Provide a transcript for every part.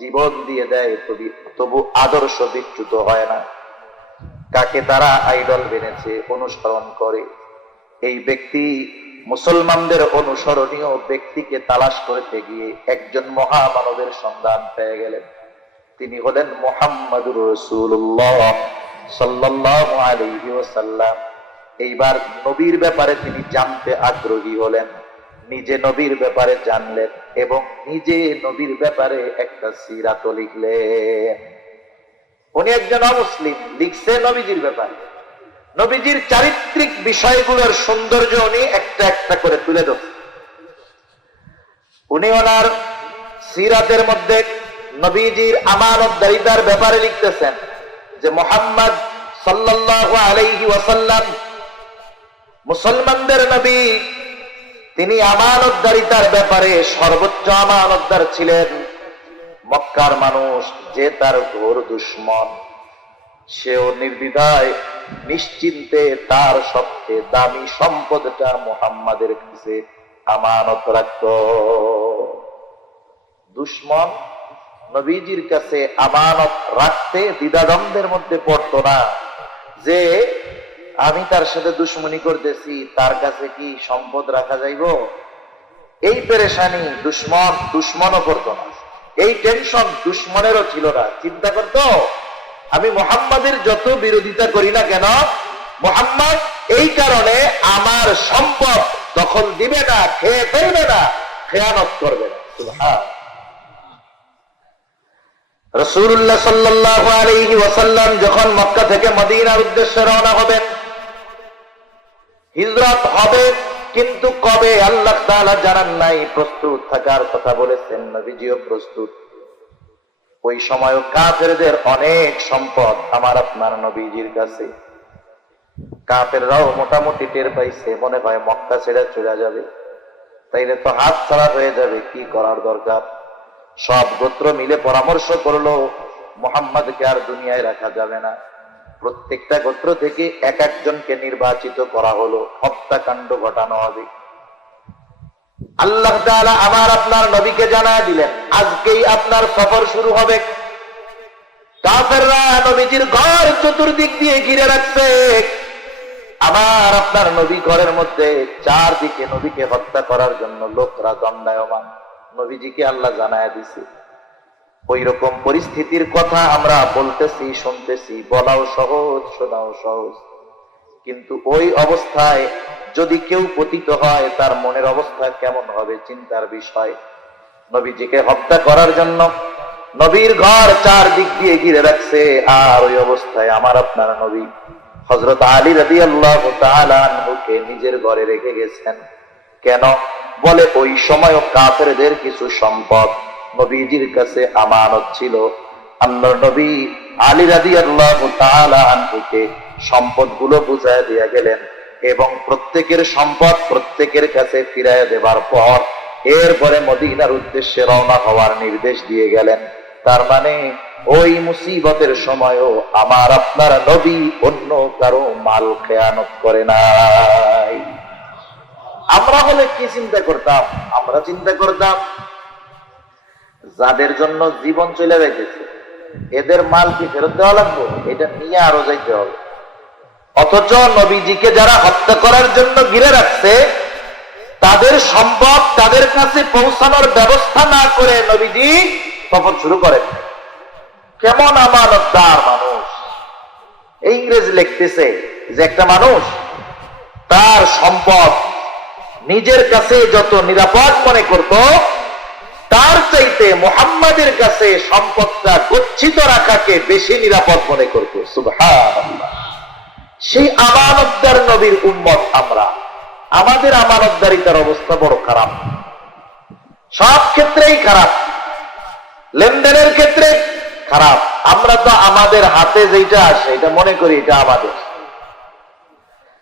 জীবন দিয়ে দেয় তবু তবু আদর্শ বিচ্যুত হয় না। কাকে তারা আইডল বেনেছে, অনুসরণ করে। এই ব্যক্তি মুসলমানদের অনুসরণীয় ব্যক্তিকে তালাশ করতে গিয়ে একজন মহামানবের সন্ধান পেয়ে গেলেন। তিনি হলেন মোহাম্মদুর রসুল্লাহ সাল্লাহ আলহি ওসাল্লাম এইবার নবীর ব্যাপারে তিনি জানতে আগ্রহী হলেন, নিজে নবীর ব্যাপারে জানলেন। এবং নিজে নবীর ব্যাপারে একটা সিরাত লিখলেন উনি একজন অমুসলিম, লিখছে নবীজির ব্যাপারে। নবীজির চারিত্রিক বিষয়গুলোর সৌন্দর্য উনি একটা একটা করে তুলে ধরছেন উনি ওনার সিরাতের মধ্যে নবীজির আমানত দারিদার ব্যাপারে লিখতেছেন যে মোহাম্মদ সাল্লাল্লাহু আলাইহি ওয়াসাল্লাম মুসলমানদের নবী তিনি আমানতদারিতার ব্যাপারে সর্বোচ্চ আমানতদার ছিলেন। মক্কার মানুষ যে তার ঘোর দুশ্মন, সেও নির্দ্বিধায়, নিশ্চিন্তে তার সবচেয়ে দামি সম্পদটা মোহাম্মদের কাছে আমানত রাখত। দুশ্মন নবীজির কাছে আমানত রাখতে দ্বিধাদ্বন্দ্বের মধ্যে পড়তো না। যে আমি তার সাথে দুশ্মনী করতেছি, তার কাছে কি সম্পদ রাখা যাইব? এই পেরেশানি দুশ্মন দুশ্মনও করতো না। এই টেনশন দুশ্মনেরও ছিল না। চিন্তা করতো, আমি মোহাম্মদের যত বিরোধিতা করি না কেন, মোহাম্মদ এই কারণে আমার সম্পদ দখল দিবে না, খেয়ে ফেলবে না, খেয়ানত করবে না। রসুল্লাহ সাল্লাহ আলাইহি ওয়াসাল্লাম যখন মক্কা থেকে মদিনার উদ্দেশ্যে রওনা হবেন হিজরত হবে, কিন্তু কবে? আল্লাহ তাআলা জানান নাই, প্রস্তুত থাকার কথা বলেছেন নবীজিও প্রস্তুত। ওই সময় কাফেরদের অনেক সম্পদ আমার আপনার নবীজির কাছে। কাফেররাও মোটামুটি টের পাইছে, মনে হয় মক্কা ছেড়ে চলে যাবে। তাইলে তো হাত ছাড়া হয়ে যাবে, কি করার দরকার? সব গোত্র মিলে পরামর্শ করল মোহাম্মদকে আর দুনিয়ায় রাখা যাবে না। প্রত্যেকটা গোত্র থেকে এক একজনকে নির্বাচিত করা হলো। হত্যাকাণ্ড ঘটানো হবে। আল্লাহ আমার আপনার নবীকে জানা দিলেন, আজকেই আপনার সফর শুরু হবে। চতুর্দিক দিয়ে ঘিরে রাখছে। আপনার নবী ঘরের মধ্যে চারদিকে নবীকে হত্যা করার জন্য লোকরা দণ্ডায়মান। নবীজিকে আল্লাহ জানায় দিছে। ওই রকম পরিস্থিতির কথা আমরা বলতেছি, শুনতেছি, বলাও সহজ, শোনাও সহজ। কিন্তু ওই অবস্থায় যদি কেউ পতিত হয়, তার মনের অবস্থা কেমন হবে চিন্তার বিষয়। নবীজিকে হত্যা করার জন্য নবীর ঘর চার দিক দিয়ে ঘিরে রাখছে, আর ওই অবস্থায় আমার আপনার নবী হজরত আলী রাদি আল্লাহ নিজের ঘরে রেখে গেছেন। কেন? বলে, ওই সময় কাফেরদের কিছু সম্পদ। নবীজির কাছে আমানত ছিল। আল্লাহর নবী আলী রাদি আল্লাহ তালুকে সম্পদগুলো বুঝায় দিয়ে গেলেন এবং প্রত্যেকের সম্পদ প্রত্যেকের কাছে ফিরাইয়া দেবার পর এরপরে মদিনার উদ্দেশ্যে রওনা হওয়ার নির্দেশ দিয়ে গেলেন। তার মানে ওই মুসিবতের সময়ও আমার আপনার নবী অন্য কারও মাল খেয়ানত করে নাই। আমরা হলে কি চিন্তা করতাম? আমরা চিন্তা করতাম যাদের জন্য জীবন চলে গেছে, এদের মাল কি ফেরত দেওয়া লাগবে? এটা নিয়ে আরও যাইতে হবে। অথচ নবীজিকে যারা হত্যা করার জন্য ঘিরে রাখছে, তাদের সম্পদ তাদের কাছে পৌঁছানোর ব্যবস্থা না করে নবীজি সফর শুরু করেন। কেমন আমানতদার মানুষ। ইংরেজ লিখতেছে যে একটা মানুষ তার সম্পদ নিজের কাছে যত নিরাপদ মনে করত চাইতে মোহাম্মদের কাছে সম্পদটা গচ্ছিত রাখাকে বেশি নিরাপদ মনে করত। সেই আমানতদার নবীর উম্মত আমরা। আমাদের আমানতদারিতার অবস্থা বড় খারাপ। সব ক্ষেত্রেই খারাপ। লেনদেনের ক্ষেত্রে খারাপ। আমরা তো আমাদের হাতে যেটা আসে, এটা মনে করি এটা আমাদের।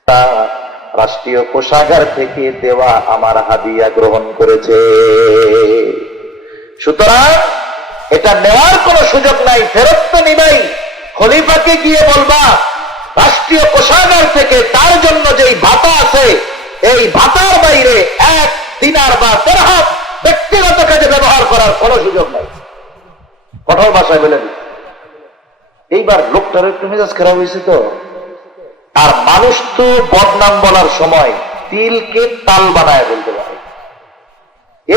তা রাষ্ট্রীয় কোষাগার থেকে দেওয়া আমার হাদিয়া গ্রহণ করেছে। সুতরাং এটা নেওয়ার কোনো সুযোগ নাই ফেরত তো নিবাই। খলিফাকে গিয়ে বলবা, রাষ্ট্রীয় কোষাগার থেকে তার জন্য যেই ভাতা আছে, এই ভাতার বাইরে এক দিনার বা তেরহাত ব্যক্তিগত কাজে ব্যবহার করার কোনো সুযোগ নাই। কঠোর বাসায় বলে এইবার লোকটার একটু মেজাজ খারাপ হয়েছে তো। আর মানুষ তো বদনাম বলার সময় তিলকে তাল বানায় বলতে পারে।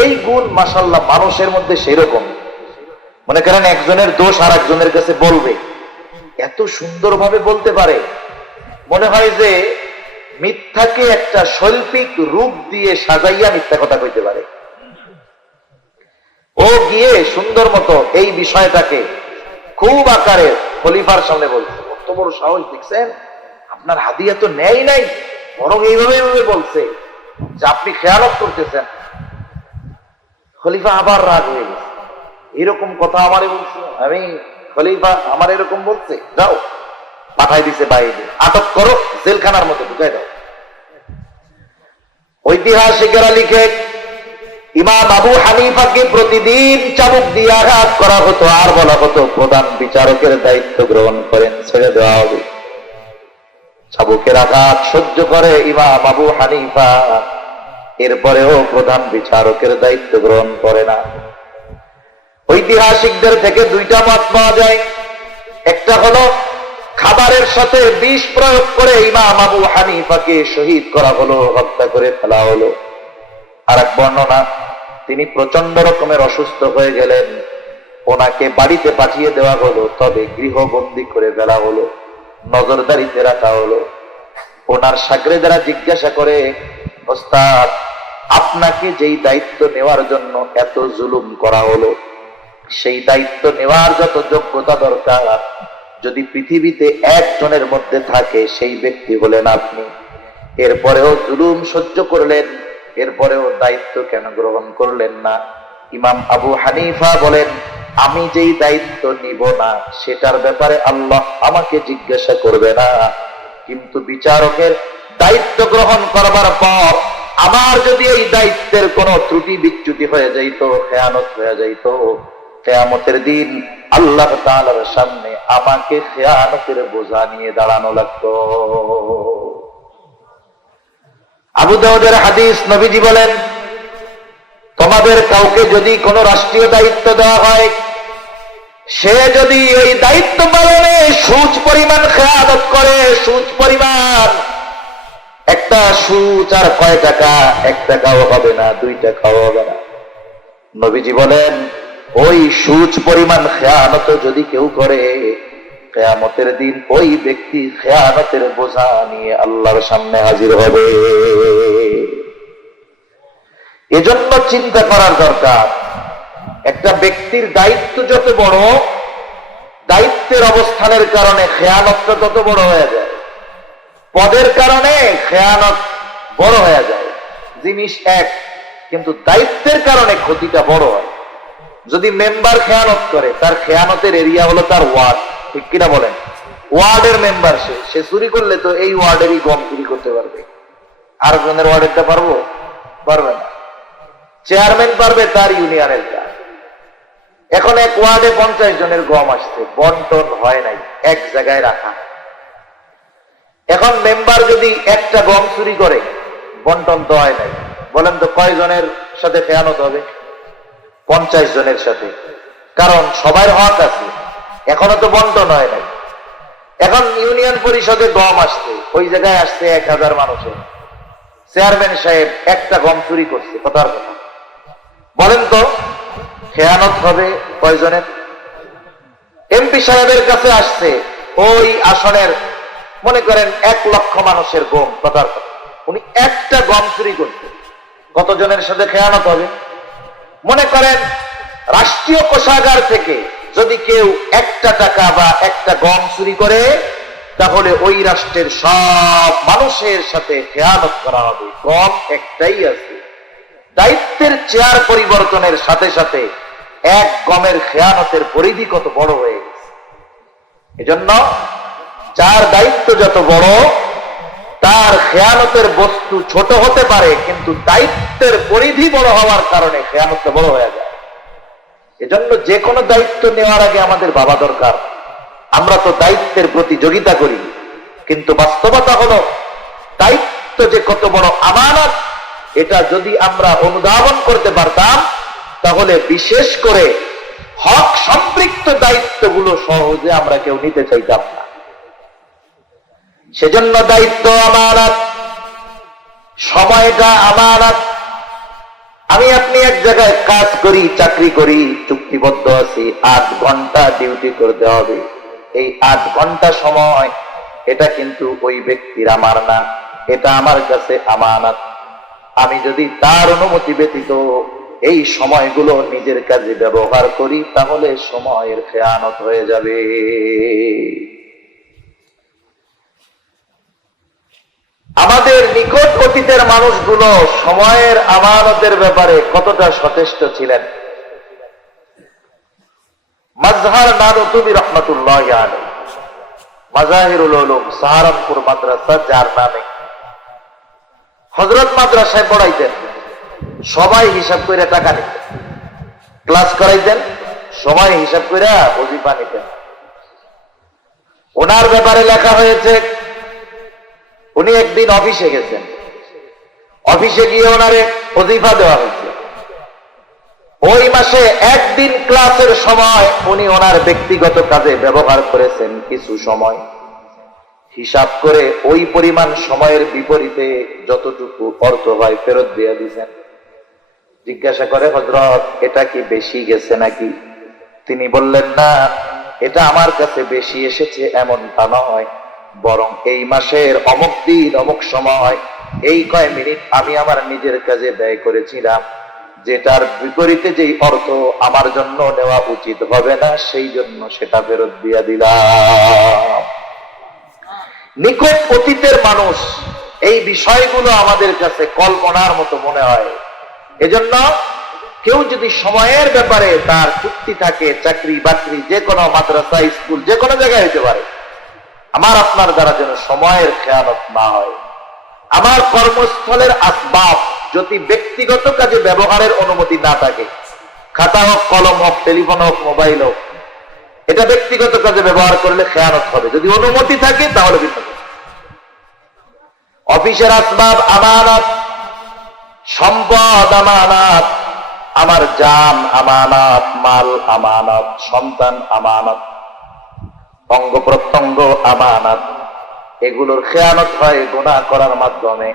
এই গুণ মাসাল্লাহ মানুষের মধ্যে সেরকম। মনে করেন একজনের দোষ আর একজনের কাছে বলবে। এত সুন্দরভাবে বলতে পারে। মনে হয় যে মিথ্যাকে একটা শৈল্পিক রূপ দিয়ে সাজাইয়া মিথ্যা কথা কইতে পারে। ও গিয়ে সুন্দর মতো এই বিষয়টাকে খুব আকারে খলিফার সামনে বলছে। কত বড় সাহস, দেখছেন? আপনার হাদিয়া তো নেয় নাই, বরং এইভাবে এইভাবে বলছে যে আপনি খেয়ালত করতেছেন। খলিফা আবার রাগ হয়ে গেছে। এরকম কথা আমারে বলছে আমি খলিফা আমার এরকম বলছে, যাও। পাঠাই দিছে বাইরে। আটক করো, জেলখানার মধ্যে ঢুকাই দাও। ঐতিহাসিকেরা লিখে, ইমাম আবু হানিফাকে প্রতিদিন চাবুক দিয়ে আঘাত করা হতো, আর বলা হতো, প্রধান বিচারকের দায়িত্ব গ্রহণ করেন, ছেড়ে দেওয়া হবে। চাবুকের আঘাত সহ্য করে ইমাম আবু হানিফা। এরপরেও প্রধান বিচারকের দায়িত্ব গ্রহণ করে না। ঐতিহাসিকদের থেকে দুইটা মত পাওয়া যায়। একটা হলো, খাবারের সাথে বিষ প্রয়োগ করে ইমাম আবু হানিফাকে শহীদ করা হলো, হত্যা করে ফেলা হলো। আর এক বর্ণনা, তিনি প্রচণ্ড রকমের অসুস্থ হয়ে গেলেন। ওনাকে বাড়িতে পাঠিয়ে দেওয়া হলো, তবে গৃহবন্দী করে ফেলা হলো। নজরদারিতে রাখা হলো। ওনার সাগরে যারা জিজ্ঞাসা করে ওস্তাদ, আপনাকে যেই দায়িত্ব নেওয়ার জন্য এত জুলুম করা হলো, সেই দায়িত্ব নেওয়ার যত যোগ্যতা দরকার, যদি পৃথিবীতে একজনের মধ্যে থাকে সেই ব্যক্তি হলেন আপনি। এরপরেও জুলুম সহ্য করলেন, এরপরেও দায়িত্ব কেন গ্রহণ করলেন না? ইমাম আবু হানিফা বলেন, আমি যেই দায়িত্ব নিব না, সেটার ব্যাপারে আল্লাহ আমাকে জিজ্ঞাসা করবে না। কিন্তু বিচারকের দায়িত্ব গ্রহণ করবার পর আমার যদি এই দায়িত্বের কোনো ত্রুটি বিচ্যুতি হয়ে যাইত, খেয়ানত হয়ে যাইত, কেয়ামতের দিন আল্লাহ তাআলার সামনে আমাকে খেয়ানতের বোঝা নিয়ে দাঁড়ানো লাগতো। আবু দাউদের হাদিস নবীজি বলেন, তোমাদের কাউকে যদি কোনো রাষ্ট্রীয় দায়িত্ব দেওয়া হয়, সে যদি ওই দায়িত্ব পালনে সুচ পরিমাণ খেয়ালত করে, সুচ পরিমাণ একটা সুচ আর কয় টাকা, এক টাকাও হবে না, দুই টাকাও হবে না। নবীজি বলেন, ওই সুচ পরিমাণ খেয়ানত যদি কেউ করে, কেয়ামতের দিন ওই ব্যক্তি খেয়ানতের বোঝা নিয়ে আল্লাহর সামনে হাজির হবে। এজন্য চিন্তা করার দরকার, একটা ব্যক্তির দায়িত্ব যত বড়, দায়িত্বের অবস্থানের কারণে খেয়ানতটা তত বড় হয়ে যায়। পদের কারণে খেয়ানত বড় হয়ে যায়। জিনিস এক, কিন্তু দায়িত্বের কারণে ক্ষতিটা বড় হয়। যদি মেম্বার খেয়ানত করে, তার খেয়ানতের এরিয়া হলো তার ওয়ার্ড ঠিক কিনা বলেন? ওয়ার্ডের মেম্বার সে সে চুরি করলে তো এই ওয়ার্ডেরই গম চুরি করতে পারবে। আর জনের ওয়ার্ডেরটা পারব? পারবে না। চেয়ারম্যান পারবে তার ইউনিয়নের কাজ। এখন এক ওয়ার্ডে পঞ্চাশ জনের গম আসছে, বন্টন হয় নাই, এক জায়গায় রাখা। এখন মেম্বার যদি একটা গম চুরি করে, বন্টন তো হয় নাই। বলেন তো কয় জনের সাথে খেয়ানত হবে? পঞ্চাশ জনের সাথে। কারণ সবার হক আছে, এখনও তো বন্টন হয় নাই। এখন ইউনিয়ন পরিষদে গম আসছে, ওই জায়গায় আসছে এক হাজার মানুষের। চেয়ারম্যান সাহেব একটা গম চুরি করছে, কথার কথা। বলেন তো, খেয়ানত হবে কয়জনের? এমপি সাহেবের কাছে আসছে, ওই আসনের মনে করেন এক লক্ষ মানুষের গম কথার কথা উনি একটা গম চুরি করছে। কতজনের সাথে খেয়ানত হবে? মনে করেন রাষ্ট্রীয় কোষাগার থেকে যদি কেউ একটা টাকা বা একটা গম চুরি করে, তাহলে ওই রাষ্ট্রের সব মানুষের সাথে খেয়ানত করা হবে। গম একটাই আছে। দায়িত্বের চেয়ার পরিবর্তনের সাথে সাথে এক গমের খেয়ানতের পরিধি কত বড় হয়ে গেছে। এজন্য যার দায়িত্ব যত বড়, তার খেয়ানতের বস্তু ছোট হতে পারে, কিন্তু দায়িত্বের পরিধি বড় হওয়ার কারণে খেয়ানতটা বড় হয়ে যায়। এজন্য যে কোনো দায়িত্ব নেওয়ার আগে আমাদের বাবা দরকার। আমরা তো দায়িত্বের প্রতিযোগিতা করি, কিন্তু বাস্তবতা হলো, দায়িত্ব যে কত বড় আমানত, এটা যদি আমরা অনুধাবন করতে পারতাম, তাহলে বিশেষ করে হক সম্পৃক্ত দায়িত্বগুলো সহজে আমরা কেউ নিতে চাইতাম না। সেজন্য দায়িত্ব আমানত সময়টা আমানত আমি আপনি এক জায়গায় কাজ করি, চাকরি করি, চুক্তিবদ্ধ আছি আট ঘণ্টা ডিউটি করতে হবে। এই আট ঘণ্টা সময়, এটা কিন্তু ওই ব্যক্তির আমার না, এটা আমার কাছে আমানত। আমি যদি তার অনুমতি ব্যতীত এই সময়গুলো নিজের কাজে ব্যবহার করি, তাহলে সময়ের খেয়ানত হয়ে যাবে আমাদের নিকট অতীতের মানুষগুলো সময়ের আমানতের ব্যাপারে কতটা সচেষ্ট ছিলেন? মাজহার নানুতুবি রহমতুল্লাহ আলাই মাজাহিরুল উলুম, সাহারানপুর মাদ্রাসা, যার নামে। হজরত মাদ্রাসায় পড়াইতেন। সবাই হিসাব করে টাকা নিতেন। ক্লাস করাইতেন। সবাই হিসাব করে অজিফা নিতেন। ওনার ব্যাপারে লেখা হয়েছে, উনি একদিন অফিসে গেছেন। অফিসে গিয়ে ওনারে অজিফা দেওয়া হয়েছে। ওই মাসে একদিন ক্লাসের সময় উনি ওনার ব্যক্তিগত কাজে ব্যবহার করেছেন কিছু সময়। হিসাব করে ওই পরিমাণ সময়ের বিপরীতে যতটুকু অর্থ হয় ফেরত দিয়ে দিয়েছেন। জিজ্ঞাসা করে হজরত এটা কি বেশি গেছে নাকি? তিনি বললেন, না, এটা আমার কাছে বেশি এসেছে, এমনটা নয়। বরং এই মাসের অমুক দিন, অমুক সময় এই কয় মিনিট আমি আমার নিজের কাজে ব্যয় করেছিলাম, যেটার বিপরীতে যেই অর্থ আমার জন্য নেওয়া উচিত হবে না, সেই জন্য সেটা ফেরত দিয়া দিলাম। নিকট অতীতের মানুষ, এই বিষয়গুলো আমাদের কাছে কল্পনার মতো মনে হয়। এজন্য কেউ যদি সময়ের ব্যাপারে তার চুক্তি থাকে, চাকরি, বাকরি, যে কোনো মাদ্রাসা, স্কুল, যে কোনো জায়গায় হতে পারে, আমার আপনার দ্বারা যেন সময়ের খেয়ালত না হয়। আমার কর্মস্থলের আসবাব যদি ব্যক্তিগত কাজে ব্যবহারের অনুমতি না থাকে, খাতা হোক, কলম হোক, টেলিফোন হোক, মোবাইল হোক, এটা ব্যক্তিগত কাজে ব্যবহার করলে খেয়ানত হবে। যদি অনুমতি থাকে, তাহলে অফিসের আসবাব, আমানত, সম্পদ, আমানত, আমার জান, আমানত, মাল, আমানত, সন্তান, আমানত, অঙ্গ প্রত্যঙ্গ, আমানত। এগুলোর খেয়ানত হয় গুনাহ করার মাধ্যমে।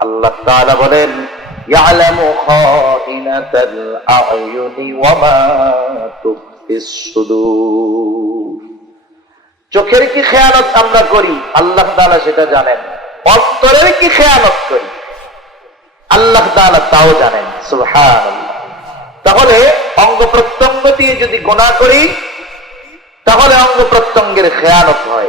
আল্লাহ তাআলা বলেন, ইয়ালামু খাইনাতাল আয়ুনি ওয়া মা তুখফিস সুদূর। চোখের কি খেয়ানত আমরা করি? আল্লাহ তাআলা সেটা জানেন। অন্তরের কি খেয়ানত করি? আল্লাহ তাআলা তাও জানেন। সুবহানাল্লাহ। তাহলে অঙ্গ প্রত্যঙ্গ দিয়ে যদি গোনা করি, তাহলে অঙ্গ প্রত্যঙ্গের খেয়ানত হয়।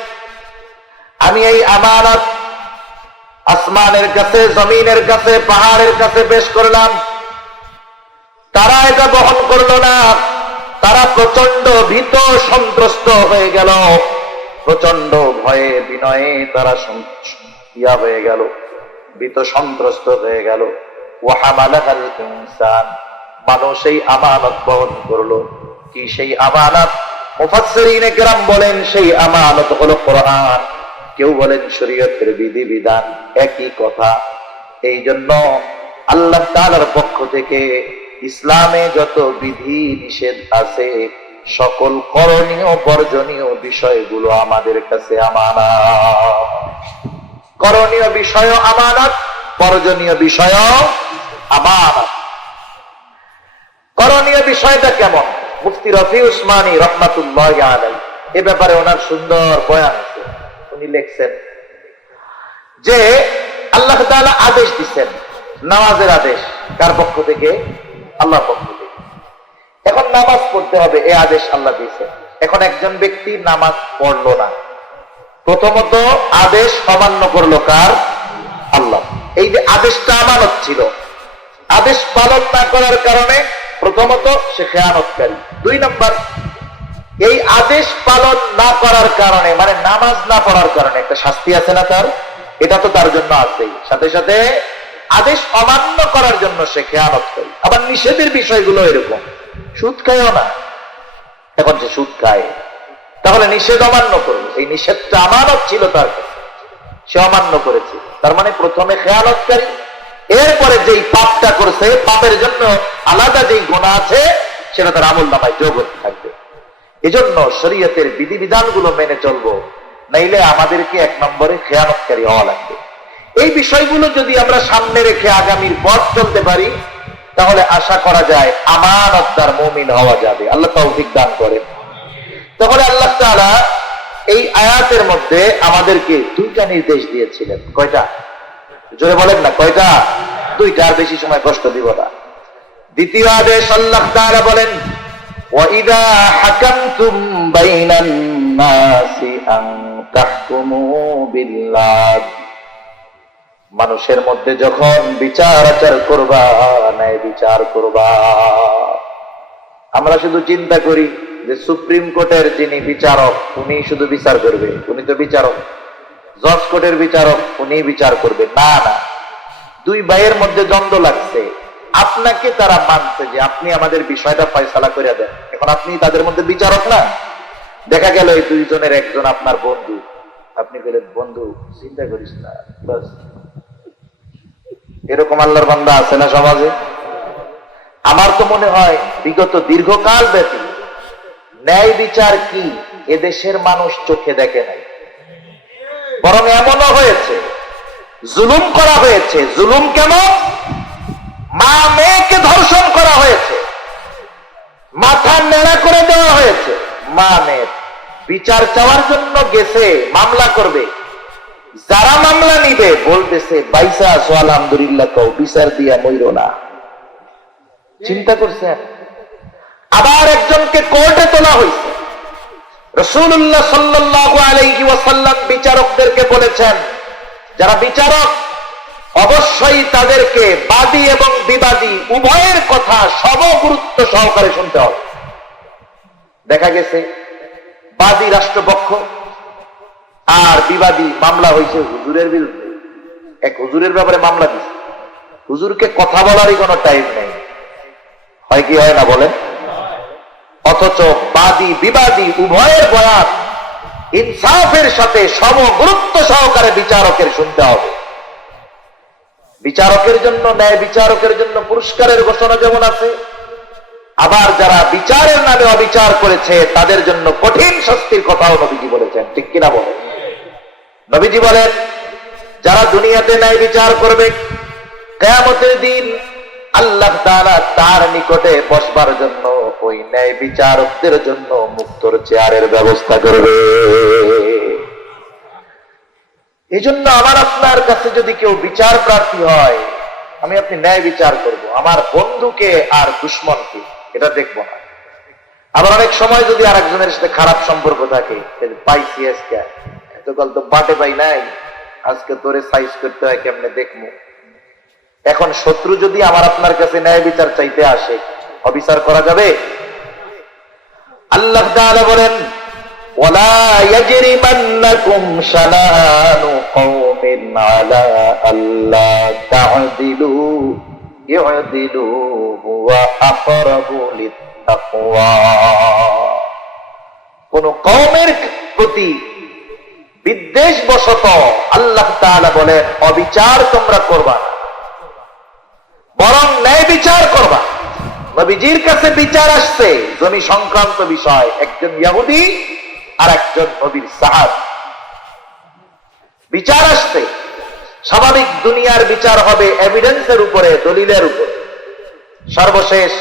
আমি এই আমানত আসমানের কাছে, জমিনের কাছে, পাহাড়ের কাছে পেশ করলাম। তারা এটা বহন করল না। তারা প্রচণ্ড ভীত, সন্ত্রস্ত হয়ে গেল। প্রচণ্ড ভয়ে, বিনয়ে তারা ইয়া হয়ে গেল। ভীত, সন্ত্রস্ত হয়ে গেল। ওয়াহামালাহাল ইনসান। মানুষ এই আমানত বহন করল। কি সেই আমানত? মুফাসসিরিনে কেরাম বলেন, সেই আমানত হলো কোরআন। কেউ বলেন শরীয়তের বিধি বিধান একই কথা। এই জন্য আল্লাহ তাআলার পক্ষ থেকে ইসলামে যত বিধি নিষেধ আছে, সকল করণীয়, বর্জনীয় বিষয়গুলো আমাদের কাছে আমানত। করণীয় বিষয় আমানত, বর্জনীয় বিষয় আমানত। করণীয় বিষয়টা কেমন? মুফতি রফি উসমানী রহমাতুল্লাহ আলাই এ ব্যাপারে ওনার সুন্দর বয়ান আছে। উনি লিখছেন। যে আল্লাহ তাআলা আদেশ দিচ্ছেন, নামাজের আদেশ। কার পক্ষ থেকে? আল্লাহর পক্ষ থেকে। এখন নামাজ পড়তে হবে, এই আদেশ আল্লাহ দিয়েছেন। এখন একজন ব্যক্তি নামাজ পড়ল না। প্রথমত আদেশ অমান্য করল কার? আল্লাহ। এই যে আদেশটা আমানত ছিল, আদেশ পালন না করার কারণে প্রথমত সে খেয়ানতকারী। দুই নম্বর এই আদেশ পালন না করার কারণে মানে নামাজ না পড়ার কারণে একটা শাস্তি আছে না তার? এটা তো তার জন্য আছেই। সাথে সাথে আদেশ অমান্য করার জন্য সে খেয়ালত করে। আবার নিষেধের বিষয়গুলো এরকম। সুদ খায়ও না। এখন সে সুদ খায়। তাহলে নিষেধ অমান্য করবে। এই নিষেধটা আমানত ছিল তার কাছে। সে অমান্য করেছে। তার মানে প্রথমে খেয়ালতকারী এরপরে যেই পাপটা করছে, পাপের জন্য আলাদা যেই গোনা আছে, সেটা তার আমল নামায় যোগ থাকবে। এজন্য শরীয়তের বিধিবিধানগুলো মেনে চলবো। নাইলে আমাদেরকে এক নম্বরে খেয়ানতকারী হওয়া লাগবে। এই বিষয়গুলো যদি আমরা সামনে রেখে আগামীর পথ চলতে পারি, তাহলে আশা করা যায় আমানতদার মমিন হওয়া যাবে। আল্লাহ তৌফিক দান করেন। তাহলে আল্লাহ তাআলা এই আয়াতের মধ্যে আমাদেরকে দুইটা নির্দেশ দিয়েছিলেন। কয়টা? জোরে বলেন না, কয়টা? দুইটা বেশি সময় কষ্ট দিব না। দ্বিতীয় আদেশ আল্লাহ তাআলা বলেন وَإِذَا حَكَمْتُمْ بَيْنَ النَّاسِ أَن تَحْكُمُوا بِالْعَدْلِ মানুষের মধ্যে যখন বিচার আচার করবা ন্যায় বিচার করবা আমরা শুধু চিন্তা করি যে সুপ্রিম কোর্টের যিনি বিচারক উনি শুধু বিচার করবে উনি তো বিচারক জজ কোর্টের বিচারক উনি বিচার করবে না না দুই ভাইয়ের মধ্যে দ্বন্দ্ব লাগছে আপনাকে তারা মানছে যে আপনি আমাদের বিষয়টা ফয়সালা করে দেন। এখন আপনি তাদের মধ্যে বিচারক না? দেখা গেল এই দুইজনের একজন আপনার বন্ধু। আপনি বললেন বন্ধু, চিন্তা করিস না এরকম আল্লাহর বান্দা আছে না সমাজে? আমার তো মনে হয় বিগত দীর্ঘকাল ব্যাপী ন্যায় বিচার কি এদেশের মানুষ চোখে দেখে নাই। বরং এমনও হয়েছে, জুলুম করা হয়েছে। জুলুম কেমন? মা মেয়েকে ধর্ষণ করা হয়েছে। মাথা নেড়া করে দেওয়া হয়েছে। মা মেয়ের বিচার চাওয়ার জন্য গেছে, মামলা করবে। যারা মামলা নিবে, বলতেছে, বাইসা আসো, আলহামদুলিল্লাহ কও, বিচার দিয়া মইর না। চিন্তা করছেন? আবার একজনকে কোর্টে তোলা হয়েছে। রসুল্লাহ সাল্লাহ আলাইহি ওয়াসাল্লাম বিচারকদেরকে বলেছেন, যারা বিচারক অবশ্যই তাদেরকে বাদী এবং বিবাদী উভয়ের কথা সম গুরুত্ব সহকারে শুনতে হবে। দেখা গেছে, বাদী রাষ্ট্রপক্ষ আর বিবাদী মামলা হয়েছে হুজুরের বিরুদ্ধে। এক হুজুরের ব্যাপারে মামলা দিচ্ছে হুজুরকে কথা বলারই কোনো টাইম নেই। হয় কি, হয় না বলে অথচ বাদী, বিবাদী উভয়ের বয়ান ইনসাফের সাথে সম গুরুত্ব সহকারে বিচারকের শুনতে হবে। বিচারকের জন্য ন্যায় বিচারকের জন্য পুরস্কারের ঘোষণা যেমন আছে, আবার যারা বিচারের নামে অবিচার করেছে, তাদের জন্য কঠিন শাস্তির কথাও নবীজি বলেছেন। ঠিক কিনা বলেন? নবীজি বলেন, যারা দুনিয়াতে ন্যায় বিচার করবে, কেয়ামতের দিন আল্লাহ তাআলা তার নিকটে বসবার জন্য, ওই ন্যায় বিচারকদের জন্য মুক্তর চেয়ারের ব্যবস্থা করবে। এই জন্য আমার আপনার কাছে যদি কেউ বিচার প্রার্থী হয়, আমি আপনি ন্যায় বিচার করব। আমার বন্ধুকে আর দুশ্মনকে, এটা দেখব না। আবার অনেক সময় যদি আর একজনের সাথে খারাপ সম্পর্ক থাকে পাইছি আজকে এতকাল তো বাটে পাই নাই। আজকে তোরে সাইজ করতে হয়, কেমনে দেখব? এখন শত্রু যদি আমার আপনার কাছে ন্যায় বিচার চাইতে আসে, অবিচার করা যাবে? আল্লাহ বলেন কোন কওমের প্রতি বিদ্বেষ বশত আল্লাহ তাআলা বলেন, অবিচার তোমরা করবা বরং ন্যায় বিচার করবা। নবীজির কাছে বিচার আসছে, জমি সংক্রান্ত বিষয়। একজন ইয়াহুদি আর একজন নবীর সাহাব। বিচার আসছে স্বাভাবিক দুনিয়ার বিচার হবে এভিডেন্সের উপরে দলিলের উপরে। সর্বশেষ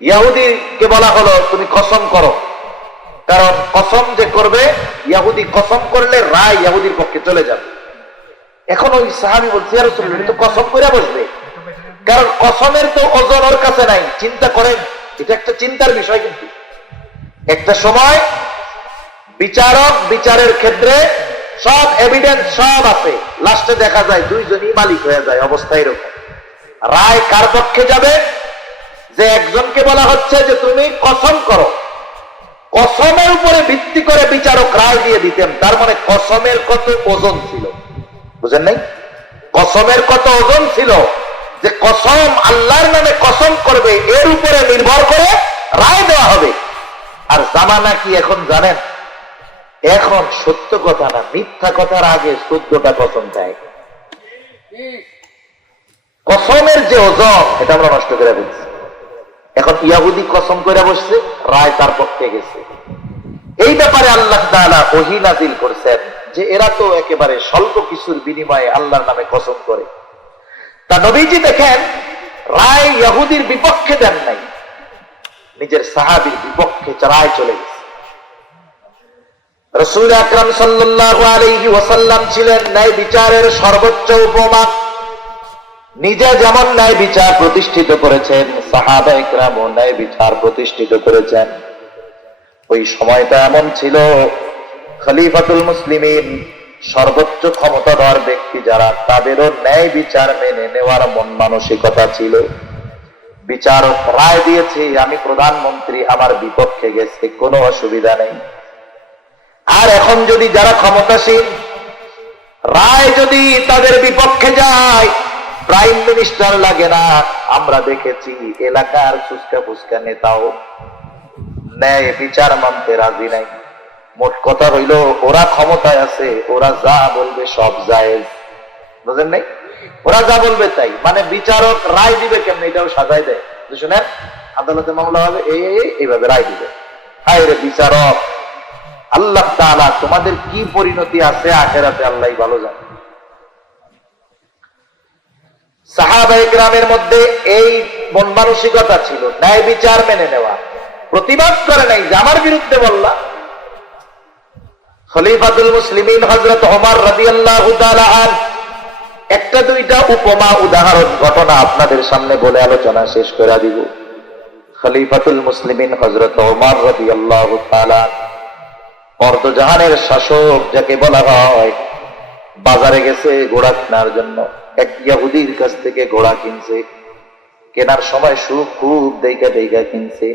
ইয়াহুদিকে বলা হলো তুমি কসম করো। কারণ কসম যে করবে ইয়াহুদি কসম করলে রায় ইয়াহুদির পক্ষে চলে যাবে। এখন ওই সাহাবি বলছে "ইয়া রাসূলুল্লাহ, উনি তো কসম করে বসবে। কারণ কসমের তো ওজন ওর কাছে নাই। চিন্তা করেন এটা একটা চিন্তার বিষয় কিন্তু। একটা সময় বিচারক বিচারের ক্ষেত্রে সব এভিডেন্স সব আছে। লাস্টে দেখা যায় দুইজনই মালিক হয়ে যায়, অবস্থা এরকম। রায় কার পক্ষে যাবে? যে একজনকে বলা হচ্ছে যে তুমি কসম করো। কসমের উপরে ভিত্তি করে বিচারক রায় দিয়ে দিতেন। তার মানে কসমের কত ওজন ছিল? বুঝেন নাই? কসমের কত ওজন ছিল? যে কসম আল্লাহর নামে কসম করবে, এর উপরে নির্ভর করে রায় দেওয়া হবে। আর জামানা কি এখন জানেন? এখন সত্য কথা না, মিথ্যা কথার আগে চোদ্দটা কসম দেয়। কসমের যে ওজন, এটা আমরা নষ্ট করে ফেলছি। এখন ইয়াহুদি কসম করে বসছে, রায় তার পক্ষে গেছে। এই ব্যাপারে আল্লাহ তাআলা ওহী করছেন যে এরা তো একেবারে স্বল্প কিছুর বিনিময়ে আল্লাহর নামে কসম করে। তা নবীজি দেখেন, রায় ইয়াহুদির বিপক্ষে দেন নাই। নিজের সাহাবির বিপক্ষে রায় চলে গেছে। রসুল আকরাম সাল্লাল্লাহু আলাইহি ওয়াসাল্লাম ছিলেন ন্যায় বিচারের সর্বোচ্চ উপমা। নিজে যেমন ন্যায় বিচার প্রতিষ্ঠিত করেছেন, সাহাবা ইকরামও ন্যায় বিচার প্রতিষ্ঠিত করেছেন। ওই সময়টা এমন ছিল, খলিফাতুল মুসলিমিন সর্বোচ্চ ক্ষমতাধর ব্যক্তি যারা, তাদেরও ন্যায় বিচার মেনে নেওয়ার মন মানসিকতা ছিল। বিচারক রায় দিয়েছে, আমি প্রধানমন্ত্রী, আমার বিপক্ষে গেছে, কোনো অসুবিধা নেই। আর এখন যদি যারা ক্ষমতাসীন রায় যদি তাদের বিপক্ষে যায় প্রাইম মিনিস্টার লাগে না। আমরা দেখেছি এলাকার ফুসকা ফুসকা নেতাও ন্যায় বিচার মানতে রাজি নাই। মোট কথা হইল ওরা ক্ষমতায় আছে ওরা যা বলবে সব জায়েজ। বুঝেন নাই? ওরা যা বলবে তাই। মানে বিচারক রায় দিবে কেমন? এটাও সাজাই দেয়। শুনেন আদালতে মামলা হবে এই এই, এই, এইভাবে রায় দিবে। হায় রে বিচারক! আল্লাহ তাআলা তোমাদের কি পরিণতি আছে আখেরাতে আল্লাহ ভালো জানে। সাহাবাই গ্রামের মধ্যে এই মন মানসিকতা ছিল, ন্যায় বিচার মেনে নেওয়া। প্রতিবাদ করে নাই যে আমার বিরুদ্ধে বললা। খলিফাতুল মুসলিমিন হজরত রাদিয়াল্লাহু তাআলা আন, একটা দুইটা উপমা উদাহরণ ঘটনা আপনাদের সামনে বলে আলোচনা শেষ করে দিব। খলিফাতুল মুসলিমিন হজরত ওমর রাদিয়াল্লাহু তাআলা অর্ধজাহানের শাসক যাকে বলা হয়, বাজারে গেছে ঘোড়া কেনার জন্য। এক ইয়াহুদির কাছ থেকে ঘোড়া কিনছে, কেনার সময় সুখ খুব দেখা দেখা কিনছে।